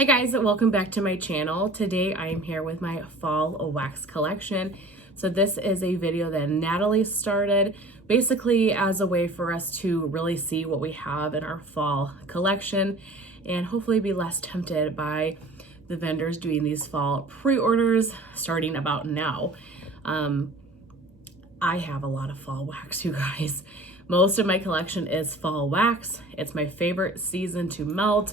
Hey guys, welcome back to my channel. Today I am here with my fall wax collection. So this is a video that Natalie started basically as a way for us to really see what we have in our fall collection and hopefully be less tempted by the vendors doing these fall pre-orders starting about now. I have a lot of fall wax, you guys. Most of my collection is fall wax. It's my favorite season to melt.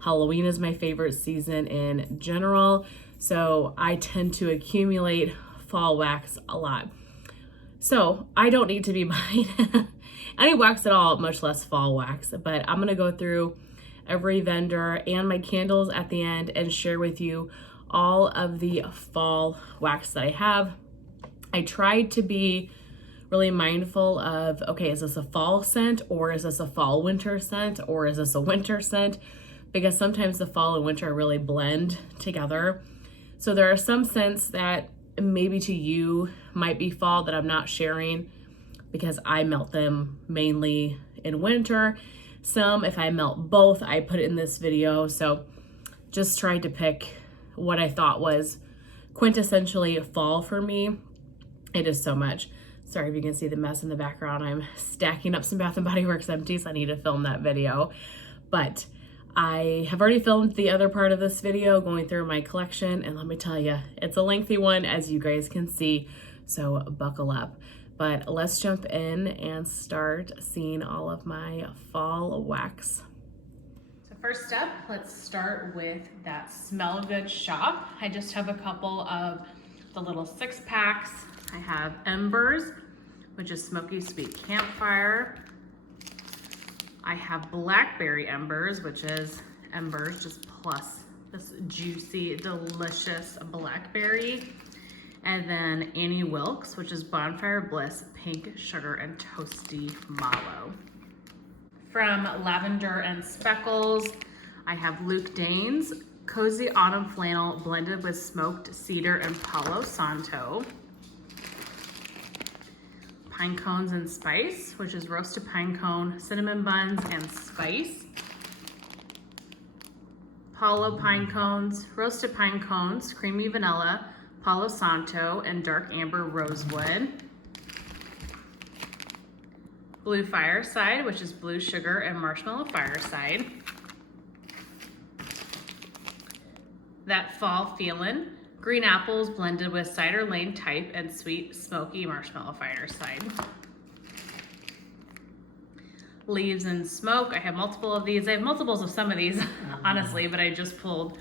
Halloween is my favorite season in general, so I tend to accumulate fall wax a lot. So I don't need to be buying any wax at all, much less fall wax, but I'm gonna go through every vendor and my candles at the end and share with you all of the fall wax that I have. I tried to be really mindful of, okay, is this a fall scent or is this a fall winter scent or is this a winter scent? Because sometimes the fall and winter really blend together. So there are some scents that maybe to you might be fall that I'm not sharing because I melt them mainly in winter. Some, if I melt both, I put it in this video. So just tried to pick what I thought was quintessentially fall for me. It is so much. Sorry if you can see the mess in the background. I'm stacking up some Bath & Body Works empties. I need to film that video. But I have already filmed the other part of this video going through my collection, and let me tell you, it's a lengthy one as you guys can see, so buckle up. But let's jump in and start seeing all of my fall wax. So first up, let's start with that Smell Good shop. I just have a couple of the little 6-packs. I have Embers, which is Smoky Sweet Campfire. I have Blackberry Embers, which is Embers just plus this juicy, delicious blackberry. And then Annie Wilkes, which is Bonfire Bliss, Pink Sugar and Toasty Mallow. From Lavender and Speckles, I have Luke Danes, Cozy Autumn Flannel blended with smoked cedar and Palo Santo. Pine Cones and Spice, which is roasted pine cone, cinnamon buns, and spice. Palo Pine Cones, roasted pine cones, creamy vanilla, Palo Santo, and dark amber rosewood. Blue Fireside, which is blue sugar and marshmallow fireside. That Fall Feelin', green apples blended with cider lane type and sweet smoky marshmallow fireside. Leaves and Smoke, I have multiple of these. I have multiples of some of these, honestly, but I just pulled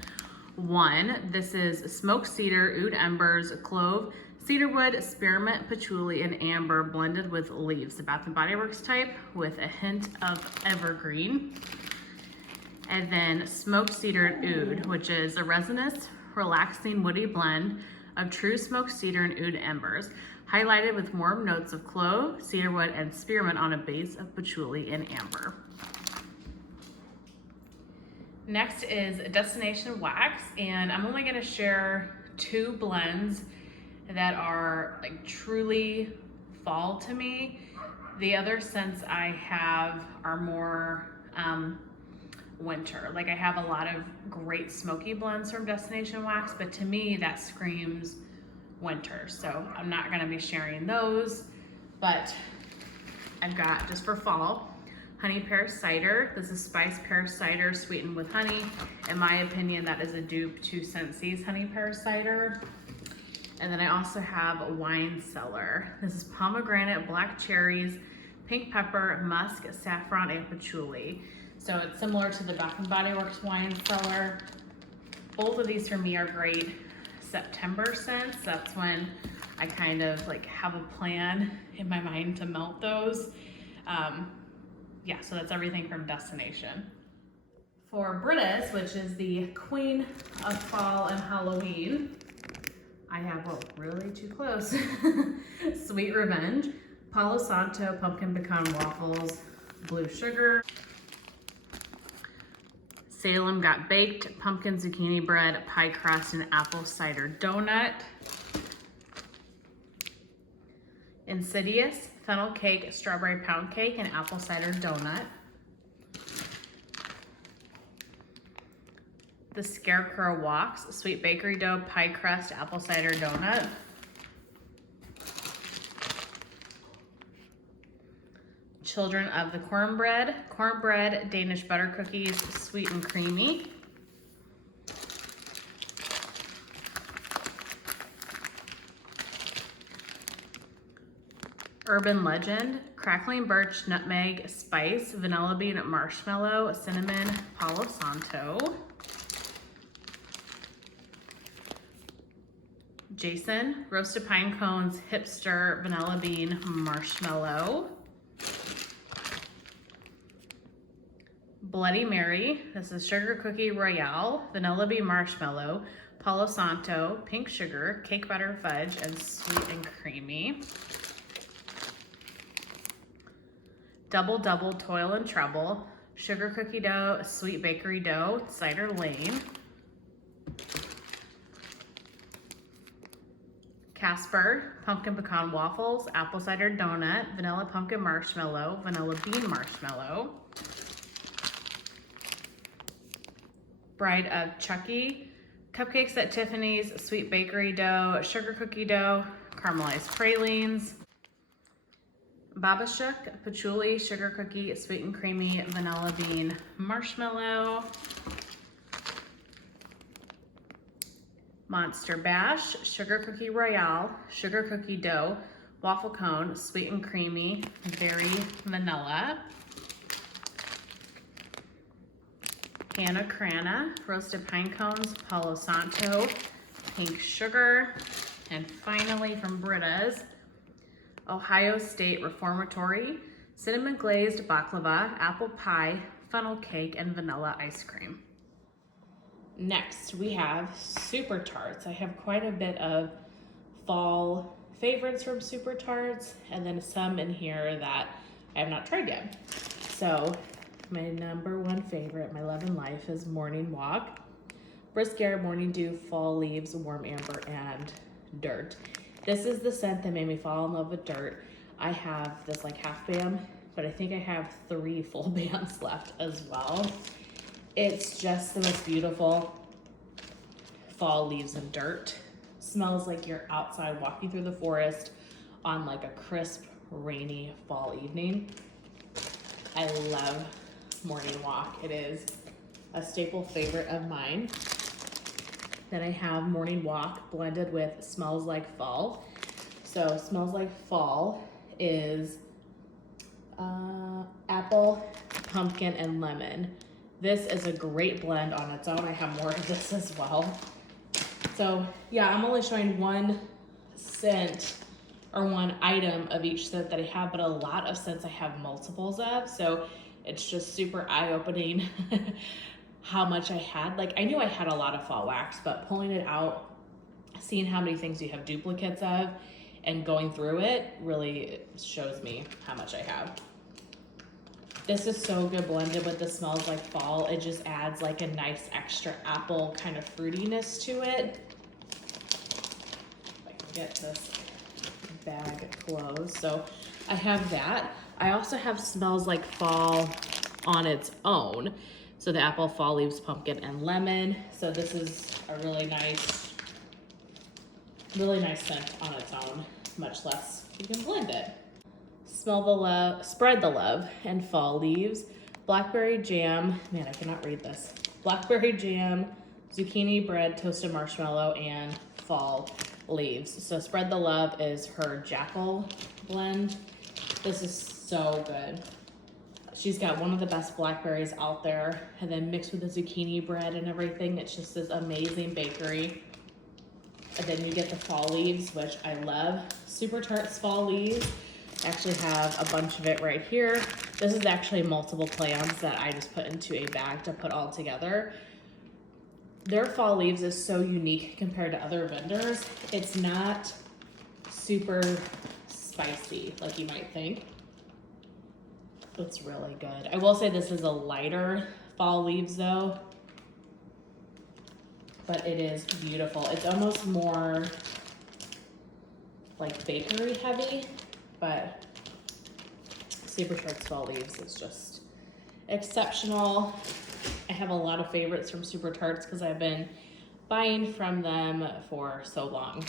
one. This is smoked cedar, oud embers, clove, cedarwood, spearmint, patchouli, and amber blended with leaves. The Bath & Body Works type with a hint of evergreen. And then smoked cedar and oud, which is a resinous, relaxing woody blend of true smoked cedar and oud embers, highlighted with warm notes of clove, cedarwood, and spearmint on a base of patchouli and amber. Next is Destination Wax, and I'm only gonna share 2 blends that are like truly fall to me. The other scents I have are more winter. Like I have a lot of great smoky blends from Destination Wax, but to me that screams winter. So I'm not gonna be sharing those, but I've got, just for fall, Honey Pear Cider. This is Spice Pear Cider sweetened with honey. In my opinion, that is a dupe to Scentsy's Honey Pear Cider. And then I also have Wine Cellar. This is pomegranate, black cherries, pink pepper, musk, saffron, and patchouli. So it's similar to the Bath & Body Works Wine Cellar. Both of these for me are great September scents. That's when I kind of like have a plan in my mind to melt those. Yeah, so that's everything from Destination. For Britta's, which is the queen of fall and Halloween, I have, oh, really too close. Sweet Revenge, Palo Santo, pumpkin pecan waffles, blue sugar. Salem Got Baked, pumpkin zucchini bread, pie crust, and apple cider donut. Insidious, funnel cake, strawberry pound cake, and apple cider donut. The Scarecrow Walks, sweet bakery dough, pie crust, apple cider donut. Children of the cornbread, Danish butter cookies, sweet and creamy. Urban Legend, crackling birch, nutmeg, spice, vanilla bean, marshmallow, cinnamon, Palo Santo. Jason, roasted pine cones, hipster, vanilla bean, marshmallow. Bloody Mary, this is sugar cookie royale, vanilla bean marshmallow, Palo Santo, pink sugar, cake butter fudge, and sweet and creamy. Double Double Toil and Trouble, sugar cookie dough, sweet bakery dough, cider lane. Casper, pumpkin pecan waffles, apple cider donut, vanilla pumpkin marshmallow, vanilla bean marshmallow. Bride of Chucky, cupcakes at Tiffany's, sweet bakery dough, sugar cookie dough, caramelized pralines. Babashuk, patchouli, sugar cookie, sweet and creamy, vanilla bean marshmallow. Monster Bash, sugar cookie royale, sugar cookie dough, waffle cone, sweet and creamy, very vanilla. Anna Crana, roasted pine cones, Palo Santo, pink sugar. And finally from Britta's, Ohio State Reformatory, cinnamon glazed baklava, apple pie, funnel cake, and vanilla ice cream. Next, we have Super Tarts. I have quite a bit of fall favorites from Super Tarts, and then some in here that I have not tried yet. So my number one favorite, my love in life, is Morning Walk. Brisk Air, Morning Dew, Fall Leaves, Warm Amber, and Dirt. This is the scent that made me fall in love with Dirt. I have this like half bam, but I think I have 3 full bams left as well. It's just the most beautiful fall leaves and dirt. Smells like you're outside walking through the forest on like a crisp, rainy fall evening. I love Morning Walk. It is a staple favorite of mine. Then I have Morning Walk blended with Smells Like Fall. So Smells Like Fall is apple, pumpkin, and lemon. This is a great blend on its own. I have more of this as well. So yeah, I'm only showing one scent or one item of each scent that I have, but a lot of scents I have multiples of. So it's just super eye-opening how much I had. Like I knew I had a lot of fall wax, but pulling it out, seeing how many things you have duplicates of and going through it really shows me how much I have. This is so good blended with the Smells Like Fall. It just adds like a nice extra apple kind of fruitiness to it. If I can get this bag closed. So I have that. I also have Smells Like Fall on its own. So the apple, fall leaves, pumpkin, and lemon. So this is a really nice scent on its own, much less you can blend it. Smell the Love, Spread the Love, and Fall Leaves. Blackberry jam, man, I cannot read this. Blackberry jam, zucchini bread, toasted marshmallow, and fall leaves. So Spread the Love is her Jackal blend. This is so good. She's got one of the best blackberries out there, and then mixed with the zucchini bread and everything, it's just this amazing bakery. And then you get the fall leaves, which I love. Super Tarts fall leaves. I actually have a bunch of it right here. This is actually multiple plans that I just put into a bag to put all together. Their fall leaves is so unique compared to other vendors. It's not super spicy like you might think. It's really good. I will say this is a lighter fall leaves though, but it is beautiful. It's almost more like bakery heavy, but Super Tarts fall leaves is just exceptional. I have a lot of favorites from Super Tarts because I've been buying from them for so long.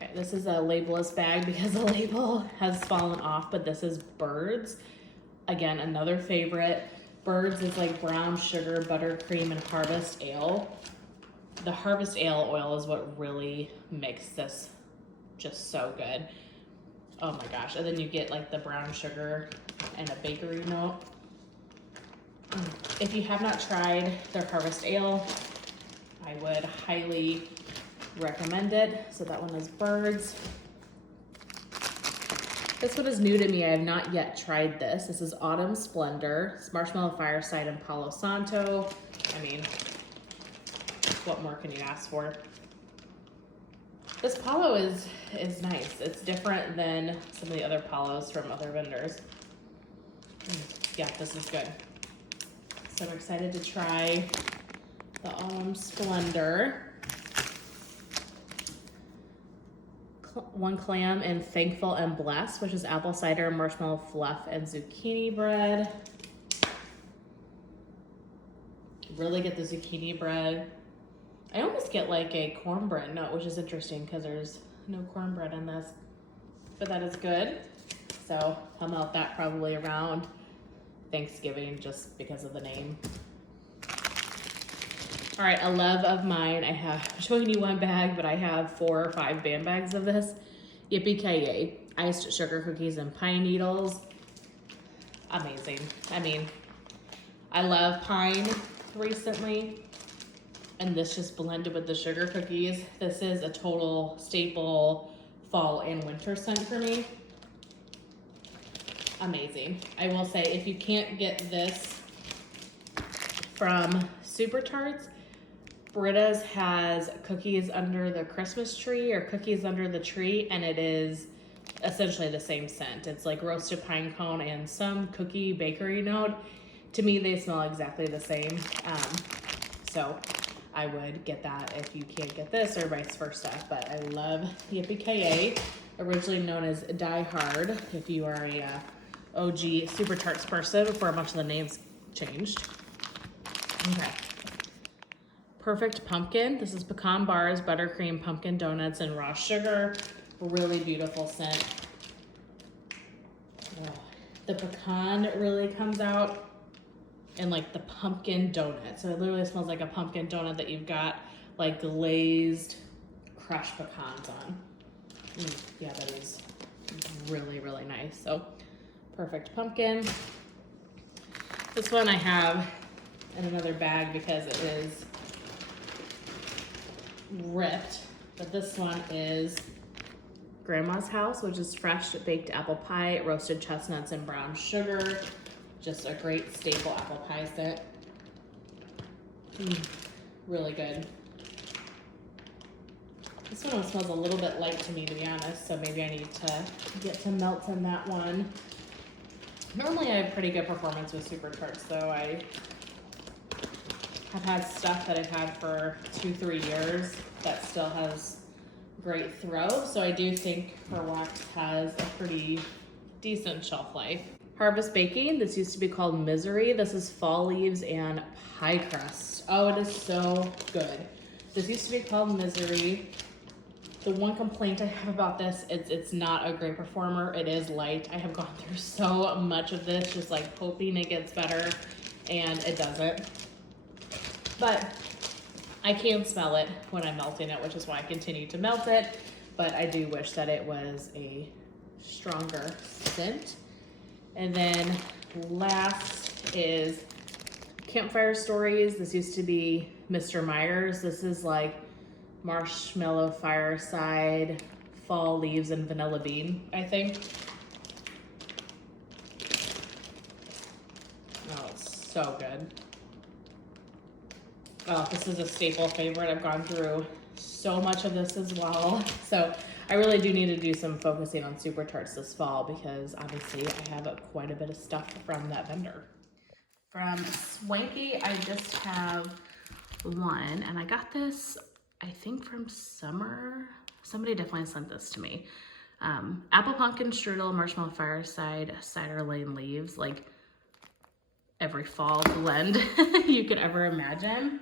Okay, this is a labelless bag because the label has fallen off, but this is Birds. Again, another favorite. Birds is like brown sugar, buttercream, and harvest ale. The harvest ale oil is what really makes this just so good. Oh my gosh. And then you get like the brown sugar and a bakery note. If you have not tried their harvest ale, I would highly recommend it. So that one is Birds. This one is new to me. I have not yet tried this. This is Autumn Splendor. It's Marshmallow Fireside and Palo Santo. I mean, what more can you ask for? This Palo is nice. It's different than some of the other Palos from other vendors. Yeah, this is good. So I'm excited to try the Autumn Splendor. One clam and Thankful and Blessed, which is apple cider, marshmallow fluff, and zucchini bread. Really get the zucchini bread. I almost get like a cornbread note, which is interesting because there's no cornbread in this, but that is good. So I'll melt that probably around Thanksgiving just because of the name. All right, a love of mine. I'm showing you one bag, but I have 4 or 5 band bags of this. Yippee-ki-yay, iced sugar cookies and pine needles. Amazing. I mean, I love pine recently, and this just blended with the sugar cookies. This is a total staple fall and winter scent for me. Amazing. I will say, if you can't get this from Super Tarts, Britta's has cookies under the Christmas tree or cookies under the tree, and it is essentially the same scent. It's like roasted pine cone and some cookie bakery note. To me, they smell exactly the same. So I would get that if you can't get this, or vice versa. But I love Yippee-ki-yay, originally known as Die Hard, if you are a OG Super Tarts person before a bunch of the names changed. Okay. Perfect Pumpkin. This is pecan bars, buttercream, pumpkin donuts, and raw sugar. Really beautiful scent. Oh, the pecan really comes out, and like the pumpkin donut. So it literally smells like a pumpkin donut that you've got like glazed crushed pecans on. Yeah, that is really, really nice. So Perfect Pumpkin. This one I have in another bag because it is ripped, but this one is Grandma's House, which is fresh baked apple pie, roasted chestnuts, and brown sugar. Just a great staple apple pie scent. Really good. This one smells a little bit light to me, to be honest, so maybe I need to get some melts in that one. Normally I have pretty good performance with Super Tarts, though. I have had stuff that I've had for 2-3 years that still has great throw, so I do think her wax has a pretty decent shelf life. Harvest Baking, this used to be called Misery. This is fall leaves and pie crust. Oh, it is so good. This used to be called Misery. The one complaint I have about this, it's not a great performer. It is light. I have gone through so much of this, just like hoping it gets better, and it doesn't. But I can smell it when I'm melting it, which is why I continue to melt it. But I do wish that it was a stronger scent. And then last is Campfire Stories. This used to be Mr. Myers. This is like Marshmallow Fireside, Fall Leaves, and Vanilla Bean, I think. Oh, it's so good. Oh, this is a staple favorite. I've gone through so much of this as well. So I really do need to do some focusing on Super Tarts this fall because obviously I have quite a bit of stuff from that vendor. From Swanky, I just have one, and I got this, I think, from summer. Somebody definitely sent this to me. Apple Pumpkin Strudel, Marshmallow Fireside, Cider Lane Leaves. Like, every fall blend you could ever imagine.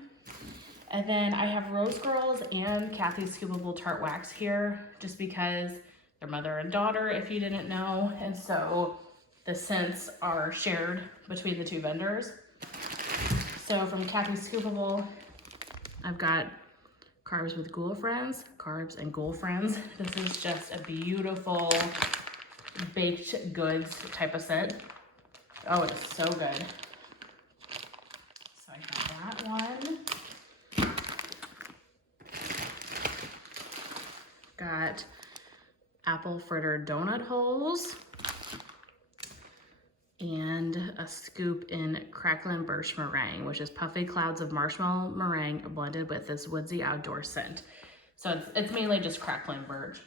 And then I have RoseGirls and Kathy's Scoopable Tart Wax here, just because they're mother and daughter, if you didn't know. And so the scents are shared between the two vendors. So from Kathy's Scoopable, I've got Carbs with Ghoul Friends, Carbs and Ghoul Friends. This is just a beautiful baked goods type of scent. Oh, it is so good. So I got that one. Got apple fritter donut holes and a scoop in crackling birch meringue, which is puffy clouds of marshmallow meringue blended with this woodsy outdoor scent. So it's mainly just crackling birch,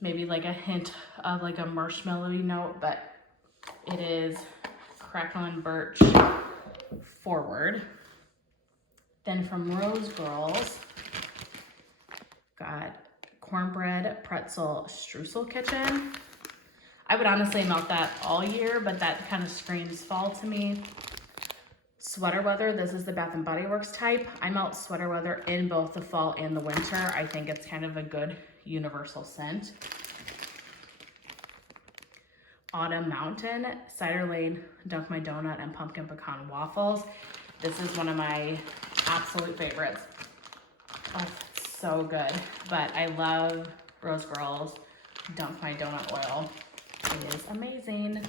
maybe like a hint of like a marshmallowy note, but it is crackling birch forward. Then from RoseGirls, got cornbread pretzel streusel kitchen. I would honestly melt that all year, but that kind of screams fall to me. Sweater weather, this is the Bath and Body Works type. I melt sweater weather in both the fall and the winter. I think it's kind of a good universal scent. Autumn Mountain, Cider Lane, Dunk My Donut, and Pumpkin Pecan Waffles. This is one of my absolute favorites. Oh, it's so good. But I love RoseGirls Dunk My Donut Oil. It is amazing.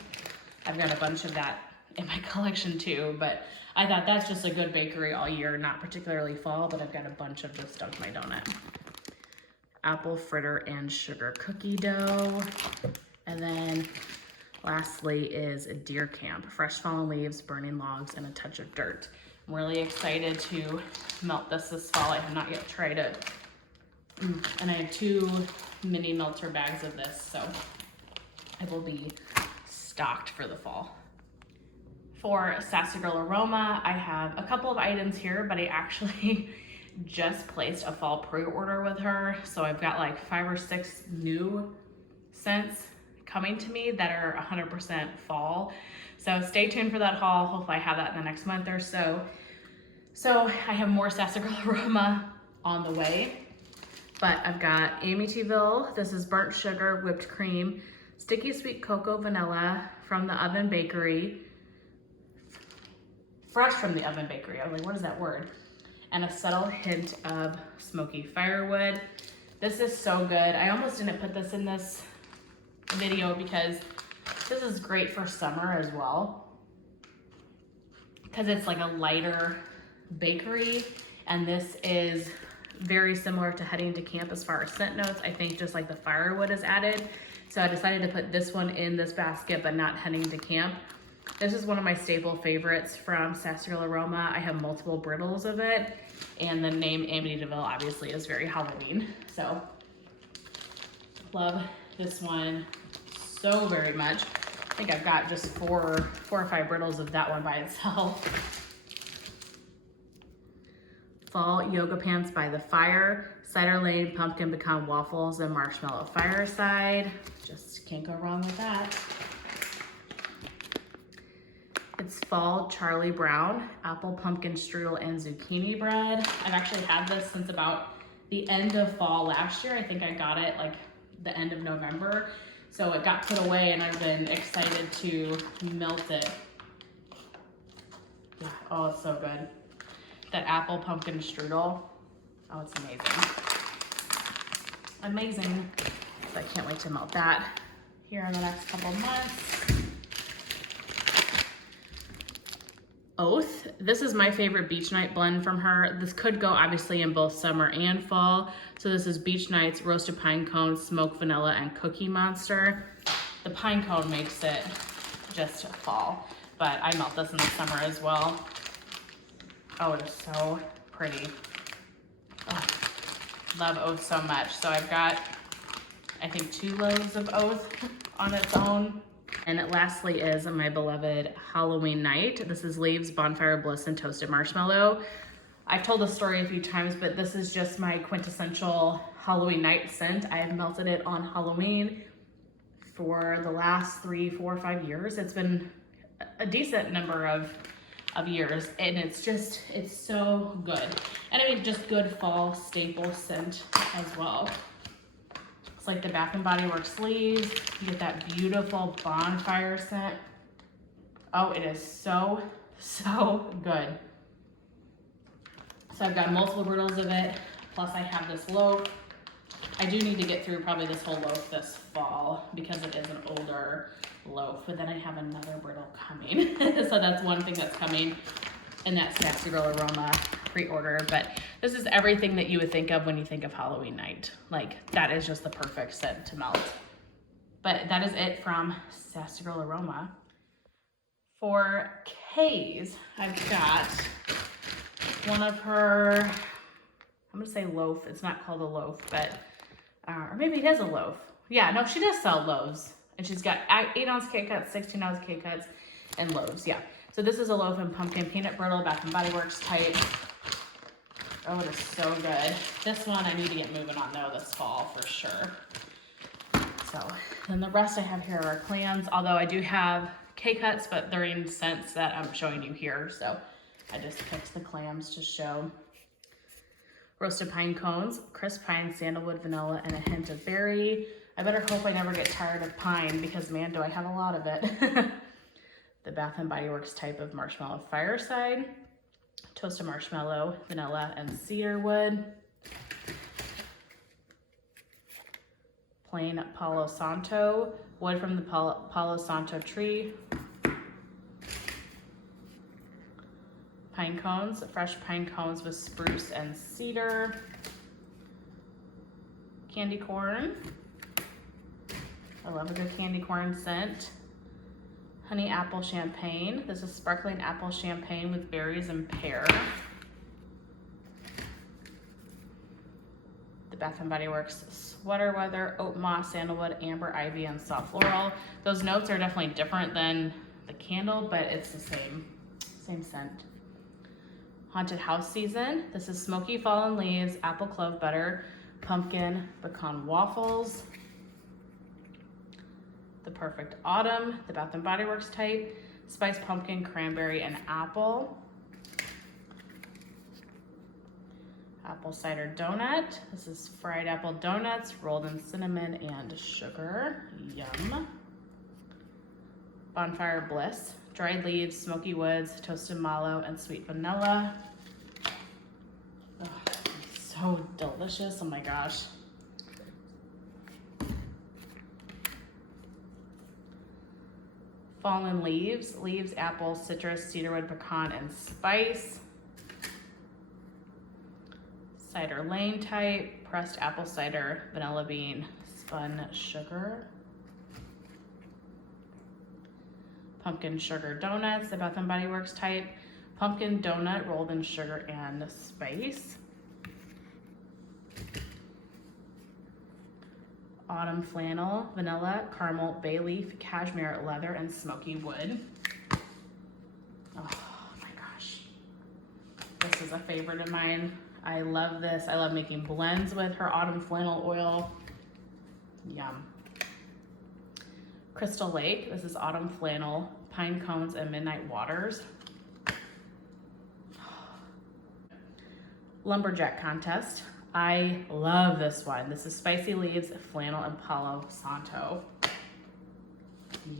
I've got a bunch of that in my collection too, but I thought that's just a good bakery all year, not particularly fall, but I've got a bunch of this Dunk My Donut. Apple fritter and sugar cookie dough. And then lastly is a deer camp, fresh fallen leaves, burning logs, and a touch of dirt. I'm really excited to melt this fall. I have not yet tried it. And I have 2 mini melter bags of this, so it will be stocked for the fall. For Sassy Girl Aroma, I have a couple of items here, but I actually just placed a fall pre-order with her. So I've got like 5 or 6 new scents coming to me that are 100% fall. So stay tuned for that haul. Hopefully I have that in the next month or so. So I have more Sassy Girl Aroma on the way, but I've got Amityville. This is burnt sugar, whipped cream, sticky sweet cocoa vanilla from the Oven Bakery. Fresh from the Oven Bakery. I was like, what is that word? And a subtle hint of smoky firewood. This is so good. I almost didn't put this in this video because this is great for summer as well, because it's like a lighter bakery, and this is very similar to heading to camp as far as scent notes. I think just like the firewood is added. So I decided to put this one in this basket, but not heading to camp. This is one of my staple favorites from Sassy Girl Aroma. I have multiple brittles of it, and the name Amityville obviously is very Halloween. So love this one so very much. I think I've got just four or five brittles of that one by itself. Fall Yoga Pants by the Fire, Cider Lane Pumpkin Pecan Waffles, and Marshmallow Fireside. Just can't go wrong with that. It's Fall Charlie Brown, Apple Pumpkin Strudel, and Zucchini Bread. I've actually had this since about the end of fall last year. I think I got it like the end of November. So it got put away, and I've been excited to melt it. Yeah, oh, it's so good. That apple pumpkin strudel, oh, it's amazing. Amazing. So I can't wait to melt that here in the next couple months. Oath. This is my favorite beach night blend from her. This could go obviously in both summer and fall. So this is Beach Nights, Roasted Pine Cone, Smoked Vanilla, and Cookie Monster. The pine cone makes it just fall, but I melt this in the summer as well. Oh, it is so pretty. Oh, love Oath so much. So I've got, I think, 2 loaves of Oath on its own. And lastly is my beloved Halloween Night. This is Leaves, Bonfire Bliss, and Toasted Marshmallow. I've told this story a few times, but this is just my quintessential Halloween night scent. I have melted it on Halloween for the last 3, 4, 5 years. It's been a decent number of of years, and it's so good. And I mean, just good fall staple scent as well. It's like the Bath and Body Works sleeves. You get that beautiful bonfire scent. Oh, it is so good. So I've got multiple bottles of it, plus I have this loaf. I do need to get through probably this whole loaf this fall because it is an older loaf, but then I have another brittle coming. So that's one thing that's coming in that Sassy Girl Aroma pre-order. But this is everything that you would think of when you think of Halloween night. Like, that is just the perfect scent to melt. But that is it from Sassy Girl Aroma. For Kae's, I've got one of her, I'm gonna say loaf. It's not called a loaf, but, or maybe it is a loaf. Yeah, no, she does sell loaves. And she's got 8-ounce K-Cuts, 16-ounce K-Cuts, and loaves, yeah. So this is a loaf and pumpkin peanut brittle, Bath and Body Works type. Oh, it is so good. This one I need to get moving on though this fall for sure. So, then the rest I have here are clams, although I do have K-Cuts, but they're in scents that I'm showing you here. So I just picked the clams to show. Roasted pine cones, crisp pine, sandalwood, vanilla, and a hint of berry. I better hope I never get tired of pine because man, do I have a lot of it. The Bath and Body Works type of marshmallow fireside. Toasted marshmallow, vanilla, and cedar wood. Plain Palo Santo, wood from the Palo Santo tree. Pine cones, fresh pine cones with spruce and cedar. Candy corn. I love a good candy corn scent. Honey apple champagne. This is sparkling apple champagne with berries and pear. The Bath and Body Works sweater weather, oat moss, sandalwood, amber, ivy, and soft floral. Those notes are definitely different than the candle, but it's the same scent. Haunted house season. This is smoky fallen leaves, apple clove butter, pumpkin, pecan waffles. The perfect autumn, the Bath and Body Works type, spiced pumpkin, cranberry, and apple. Apple cider donut. This is fried apple donuts rolled in cinnamon and sugar. Yum. Bonfire bliss. Dried leaves, smoky woods, toasted mallow, and sweet vanilla. Oh, so delicious. Oh my gosh. Fallen leaves, apple, citrus, cedarwood, pecan, and spice. Cider lane type, pressed apple cider, vanilla bean, spun sugar. Pumpkin sugar donuts, the Bath and Body Works type, pumpkin donut rolled in sugar and spice. Autumn flannel, vanilla, caramel, bay leaf, cashmere, leather, and smoky wood. Oh my gosh. This is a favorite of mine. I love this. I love making blends with her autumn flannel oil. Yum. Crystal Lake, this is autumn flannel, pine cones, and midnight waters. Lumberjack contest. I love this one. This is spicy leaves, flannel, and Palo Santo.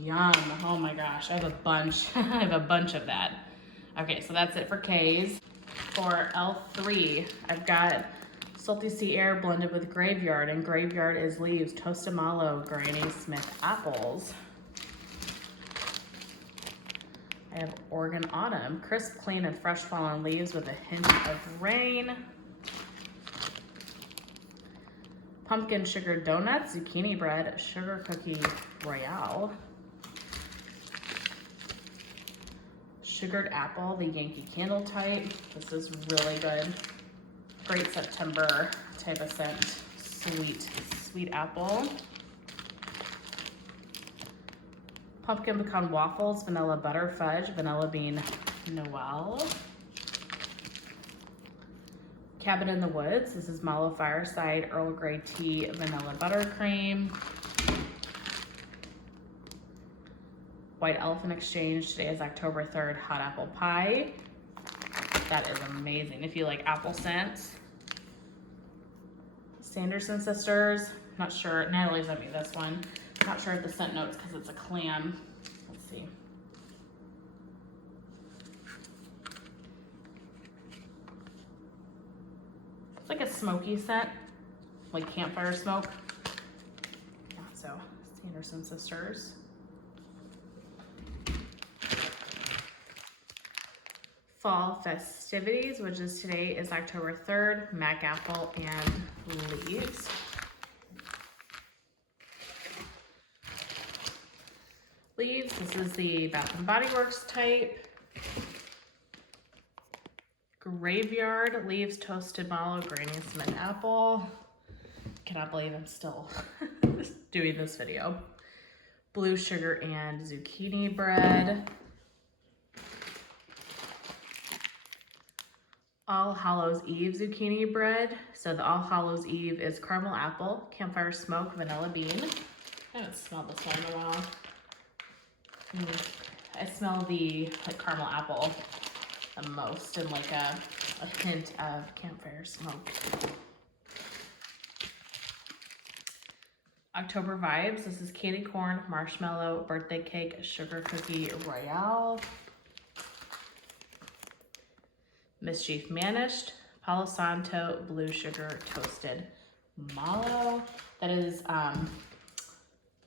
Yum. Oh my gosh, I have a bunch. I have a bunch of that. Okay, so that's it for Kae's. For L3, I've got Salty Sea Air blended with Graveyard, and Graveyard is leaves, toasted mallow, Granny Smith apples. I have Oregon Autumn, crisp, clean, and fresh fallen leaves with a hint of rain. Pumpkin sugar donuts, zucchini bread, sugar cookie royale. Sugared apple, the Yankee Candle type. This is really good. Great September type of scent. Sweet apple. Pumpkin pecan waffles, vanilla butter fudge, vanilla bean Noel. Cabin in the Woods. This is Mallow Fireside, Earl Grey Tea, vanilla buttercream. White Elephant Exchange. Today is October 3rd, hot apple pie. That is amazing. If you like apple scents. Sanderson Sisters. Not sure. Natalie sent me this one. Not sure of the scent notes because it's a clam. Let's see. It's like a smoky scent, like campfire smoke. Yeah, so Sanderson Sisters. Fall festivities, which is today is October 3rd, Mac Apple and Leaves. Leaves, this is the Bath and Body Works type. Graveyard, Leaves, Toasted Mallow, Granny Smith Apple. Cannot believe I'm still doing this video. Blue Sugar and Zucchini Bread. All Hallows Eve Zucchini Bread. So the All Hallows Eve is caramel apple, campfire smoke, vanilla bean. I haven't smelled this one in a while. I smell the caramel apple the most and like a hint of campfire smoke. October Vibes. This is candy corn, marshmallow, birthday cake, sugar cookie royale. Mischief Manished, Palo Santo, blue sugar, toasted mallow. That is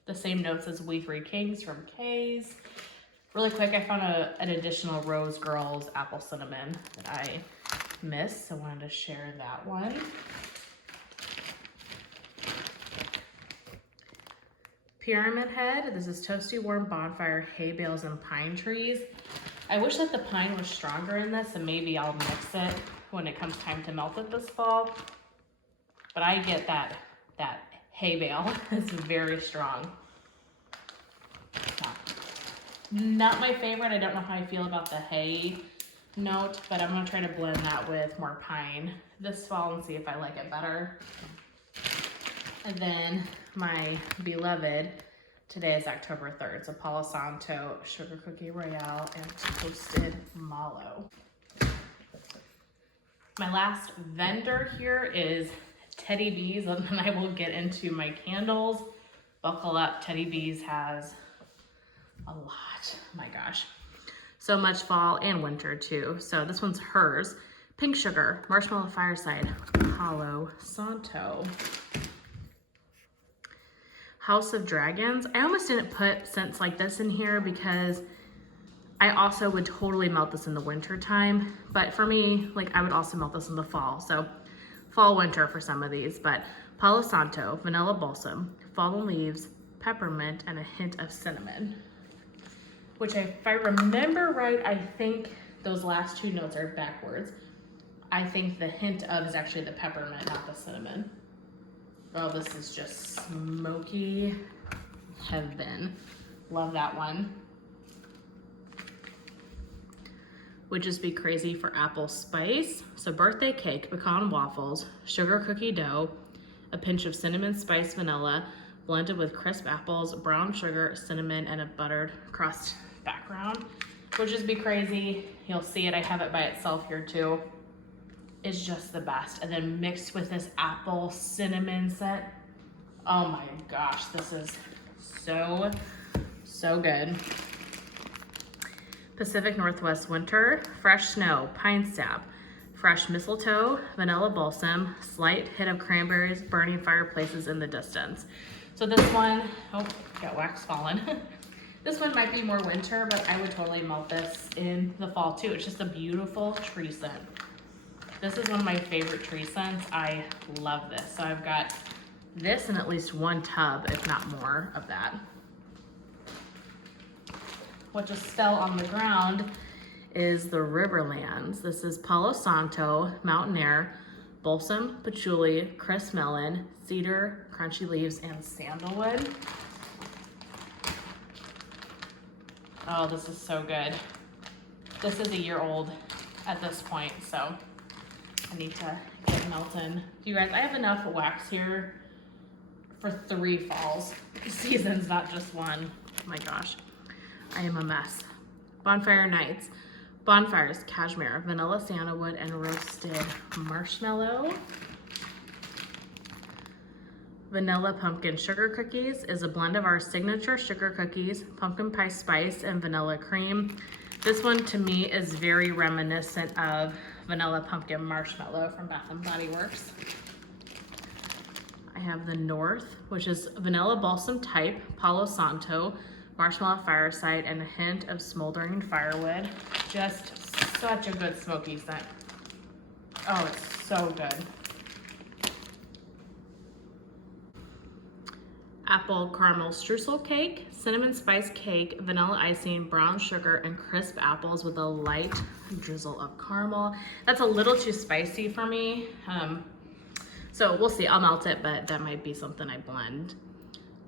the same notes as We Three Kings from Kae's. Really quick, I found an additional RoseGirls apple cinnamon that I missed, so I wanted to share that one. Pyramid Head. This is Toasty Warm Bonfire, Hay Bales, and Pine Trees. I wish that the pine was stronger in this, and maybe I'll mix it when it comes time to melt it this fall. But I get that hay bale is very strong. Not my favorite. I don't know how I feel about the hay note, but I'm gonna try to blend that with more pine this fall and see if I like it better. And then my beloved, today is October 3rd, so Palo Santo, Sugar Cookie Royale, and Toasted Mallow. My last vendor here is Teddy Bees, and then I will get into my candles. Buckle up, Teddy Bees has a lot, my gosh. So much fall and winter too. So this one's hers. Pink Sugar, Marshmallow Fireside, Palo Santo. House of Dragons. I almost didn't put scents like this in here because I also would totally melt this in the winter time. But for me, like I would also melt this in the fall. So fall, winter for some of these. But Palo Santo, Vanilla Balsam, Fallen Leaves, Peppermint, and a hint of cinnamon. Which if I remember right, I think those last two notes are backwards. I think the hint of is actually the peppermint, not the cinnamon. Oh, this is just smoky heaven. Love that one. Would just be crazy for apple spice. So birthday cake, pecan waffles, sugar cookie dough, a pinch of cinnamon spice vanilla, blended with crisp apples, brown sugar, cinnamon, and a buttered crust background. Would just be crazy. You'll see it, I have it by itself here too. Is just the best. And then mixed with this apple cinnamon scent. Oh my gosh, this is so good. Pacific Northwest Winter, fresh snow, pine sap, fresh mistletoe, vanilla balsam, slight hit of cranberries, burning fireplaces in the distance. So this one, oh, got wax falling. This one might be more winter, but I would totally melt this in the fall too. It's just a beautiful tree scent. This is one of my favorite tree scents. I love this. So I've got this in at least one tub, if not more, of that. What just fell on the ground is the Riverlands. This is Palo Santo, Mountain Air, Balsam, Patchouli, Crisp Melon, Cedar, Crunchy Leaves, and Sandalwood. Oh, this is so good. This is a year old at this point, so I need to get melting. You guys, I have enough wax here for 3 falls seasons, not just one. Oh my gosh. I am a mess. Bonfire Nights. Bonfires, cashmere, vanilla sandalwood, and roasted marshmallow. Vanilla pumpkin sugar cookies is a blend of our signature sugar cookies, pumpkin pie spice, and vanilla cream. This one to me is very reminiscent of vanilla pumpkin marshmallow from Bath and Body Works. I have the North, which is vanilla balsam type, Palo Santo, marshmallow fireside, and a hint of smoldering firewood. Just such a good smoky scent. Oh, it's so good. Apple caramel streusel cake, cinnamon spice cake, vanilla icing, brown sugar, and crisp apples with a light drizzle of caramel. That's a little too spicy for me. So we'll see, I'll melt it, but that might be something I blend.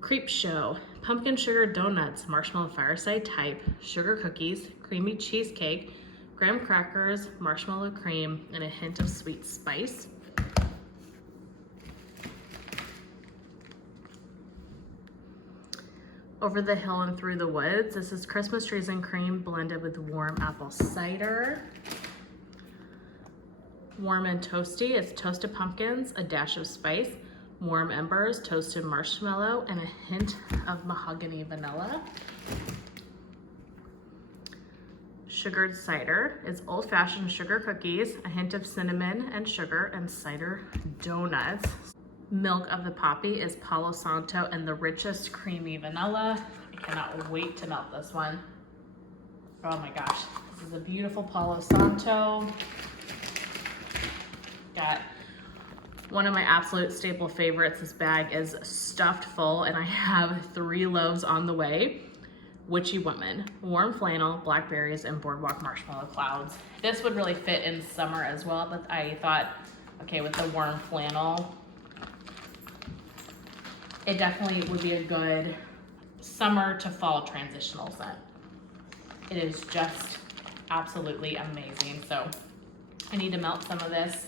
Creep Show, pumpkin sugar donuts, marshmallow fireside type, sugar cookies, creamy cheesecake, graham crackers, marshmallow cream, and a hint of sweet spice. Over the Hill and Through the Woods, this is Christmas trees and cream blended with warm apple cider. Warm and Toasty, it's toasted pumpkins, a dash of spice, warm embers, toasted marshmallow, and a hint of mahogany vanilla. Sugared cider is old-fashioned sugar cookies, a hint of cinnamon and sugar, and cider donuts. Milk of the Poppy is Palo Santo and the richest creamy vanilla. I cannot wait to melt this one. Oh my gosh, this is a beautiful Palo Santo. Got one of my absolute staple favorites. This bag is stuffed full and I have 3 loaves on the way. Witchy Woman, warm flannel, blackberries, and boardwalk marshmallow clouds. This would really fit in summer as well, but I thought, okay, with the warm flannel, it definitely would be a good summer to fall transitional scent. It is just absolutely amazing. So I need to melt some of this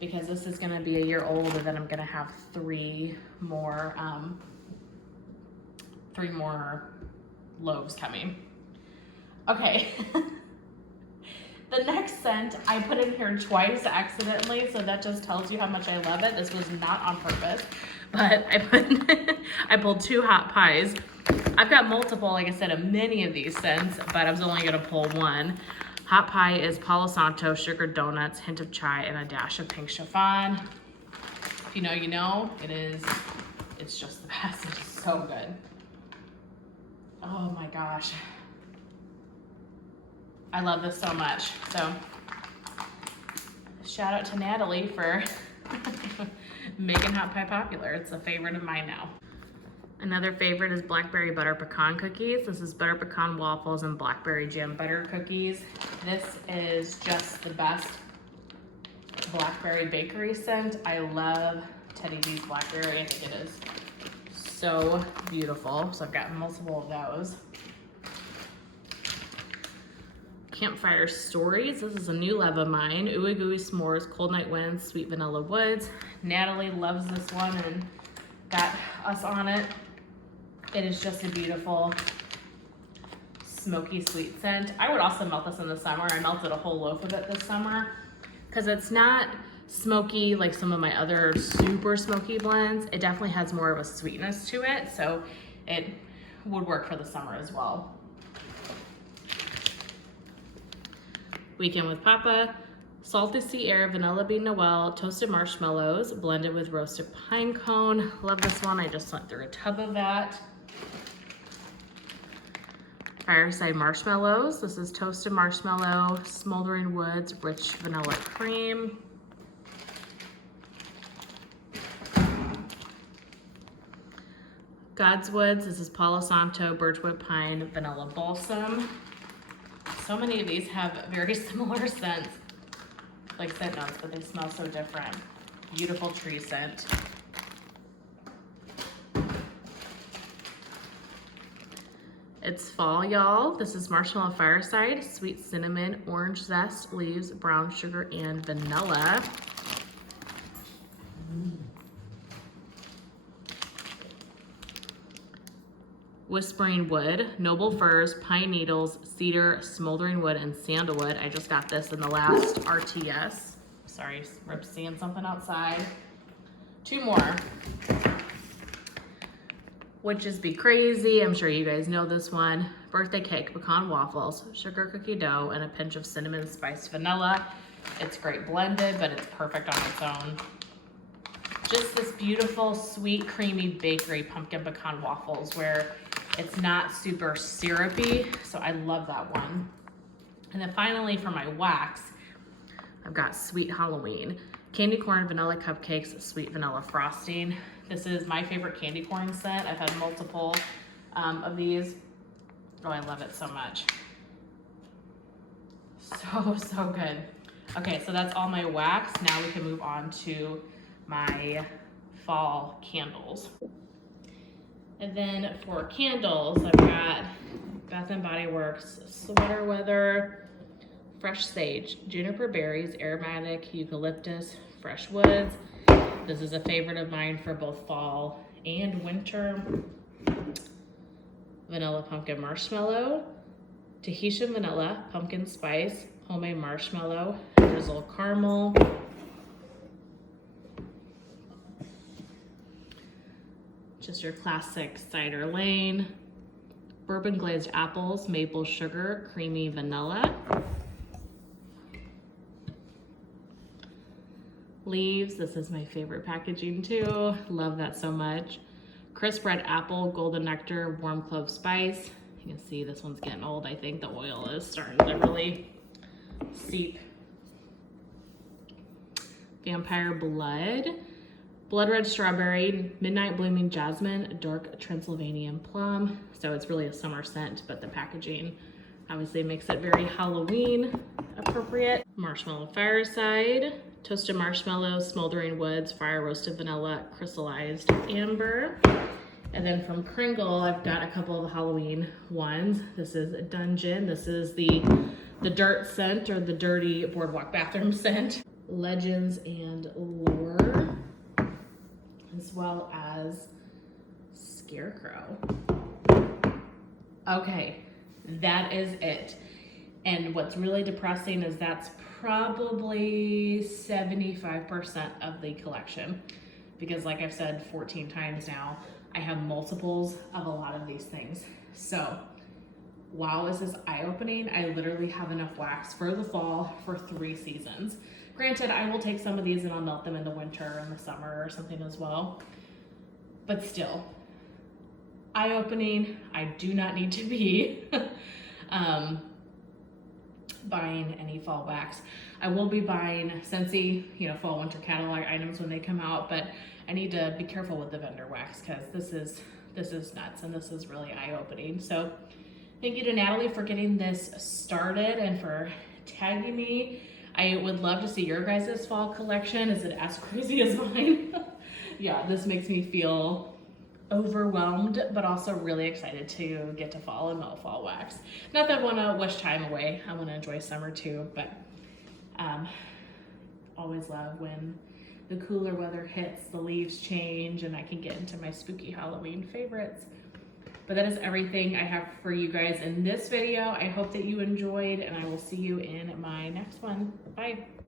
because this is gonna be a year old, and then I'm gonna have 3 more loaves coming. Okay. The next scent I put in here twice accidentally, so that just tells you how much I love it. This was not on purpose, but I pulled 2 hot pies. I've got multiple, like I said, of many of these scents, but I was only gonna pull 1. Hot pie is Palo Santo, sugar donuts, hint of chai, and a dash of pink chiffon. If you know, you know. It's just the best. It's so good. Oh my gosh. I love this so much. So shout out to Natalie for making hot pie popular. It's a favorite of mine now. Another favorite is blackberry butter pecan cookies. This is butter pecan waffles and blackberry jam butter cookies. This is just the best blackberry bakery scent. I love Teddy B's blackberry. I think it is so beautiful. So I've got multiple of those. Campfire Stories. This is a new love of mine. Ooey Gooey S'mores, Cold Night Winds, Sweet Vanilla Woods. Natalie loves this one and got us on it. It is just a beautiful smoky sweet scent. I would also melt this in the summer. I melted a whole loaf of it this summer because it's not smoky like some of my other super smoky blends. It definitely has more of a sweetness to it, so it would work for the summer as well. Weekend with Papa, Salty Sea Air, Vanilla Bean Noel, Toasted Marshmallows, blended with roasted pine cone. Love this one. I just went through a tub of that. Fireside Marshmallows. This is Toasted Marshmallow, Smoldering Woods, Rich Vanilla Cream. God's Woods. This is Palo Santo, Birchwood Pine, Vanilla Balsam. So many of these have very similar scents, like scent notes, but they smell so different. Beautiful tree scent. It's fall, y'all. This is Marshmallow Fireside, Sweet Cinnamon, Orange Zest, Leaves, Brown Sugar, and Vanilla. Whispering Wood, Noble Firs, Pine Needles, Cedar, Smoldering Wood, and Sandalwood. I just got this in the last RTS. Sorry, we're seeing something outside. 2 more. Witches Be Crazy. I'm sure you guys know this one. Birthday Cake, Pecan Waffles, Sugar Cookie Dough, and a pinch of Cinnamon Spiced Vanilla. It's great blended, but it's perfect on its own. Just this beautiful, sweet, creamy bakery pumpkin pecan waffles where it's not super syrupy, so I love that one. And then finally for my wax, I've got Sweet Halloween. Candy corn vanilla cupcakes, sweet vanilla frosting. This is my favorite candy corn scent. I've had multiple of these. Oh, I love it so much. So good. Okay, so that's all my wax. Now we can move on to my fall candles. And then for candles, I've got Bath & Body Works Sweater Weather, Fresh Sage, Juniper Berries, Aromatic Eucalyptus, Fresh Woods. This is a favorite of mine for both fall and winter. Vanilla Pumpkin Marshmallow, Tahitian Vanilla, Pumpkin Spice, Homemade Marshmallow, Drizzle Caramel, just your classic Cider Lane, Bourbon Glazed Apples, Maple Sugar, Creamy Vanilla, Leaves, this is my favorite packaging too, love that so much. Crisp Red Apple, Golden Nectar, Warm Clove Spice. You can see this one's getting old. I think the oil is starting to really seep. Vampire Blood, Blood Red Strawberry, Midnight Blooming Jasmine, Dark Transylvanian Plum. So it's really a summer scent, but the packaging obviously makes it very Halloween appropriate. Marshmallow Fireside, Toasted Marshmallow, Smoldering Woods, Fire Roasted Vanilla, Crystallized Amber. And then from Kringle, I've got a couple of Halloween ones. This is Dungeon. This is the dirt scent, or the dirty boardwalk bathroom scent. Legends and Lore, as well as Scarecrow. Okay, that is it. And what's really depressing is that's probably 75% of the collection, because like I've said 14 times now, I have multiples of a lot of these things. So wow, is this eye-opening. I literally have enough wax for the fall for 3 seasons. Granted, I will take some of these and I'll melt them in the winter and the summer or something as well, but still eye-opening. I do not need to be buying any fall wax. I will be buying Scentsy, fall winter catalog items when they come out, but I need to be careful with the vendor wax because this is nuts and this is really eye-opening. So thank you to Natalie for getting this started and for tagging me. I would love to see your guys' fall collection. Is it as crazy as mine? Yeah, this makes me feel overwhelmed, but also really excited to get to fall and melt fall wax. Not that I want to wish time away. I want to enjoy summer too, but always love when the cooler weather hits, the leaves change, and I can get into my spooky Halloween favorites. But that is everything I have for you guys in this video. I hope that you enjoyed, and I will see you in my next one. Bye.